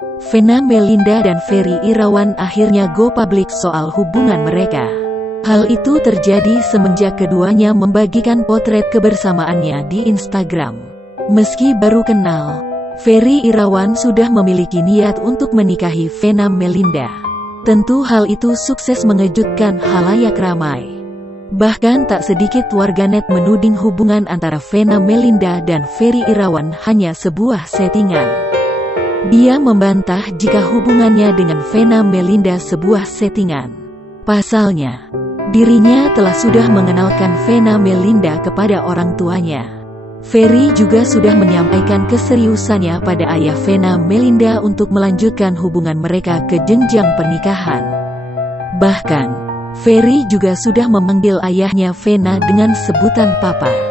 Vena Melinda dan Ferry Irawan akhirnya go public soal hubungan mereka. Hal itu terjadi semenjak keduanya membagikan potret kebersamaannya di Instagram. Meski baru kenal, Ferry Irawan sudah memiliki niat untuk menikahi Vena Melinda. Tentu hal itu sukses mengejutkan khalayak ramai. Bahkan tak sedikit warganet menuding hubungan antara Vena Melinda dan Ferry Irawan hanya sebuah settingan. Dia membantah jika hubungannya dengan Vena Melinda sebuah settingan. Pasalnya, dirinya telah sudah mengenalkan Vena Melinda kepada orang tuanya. Ferry juga sudah menyampaikan keseriusannya pada ayah Vena Melinda untuk melanjutkan hubungan mereka ke jenjang pernikahan. Bahkan, Ferry juga sudah memanggil ayahnya Vena dengan sebutan Papa.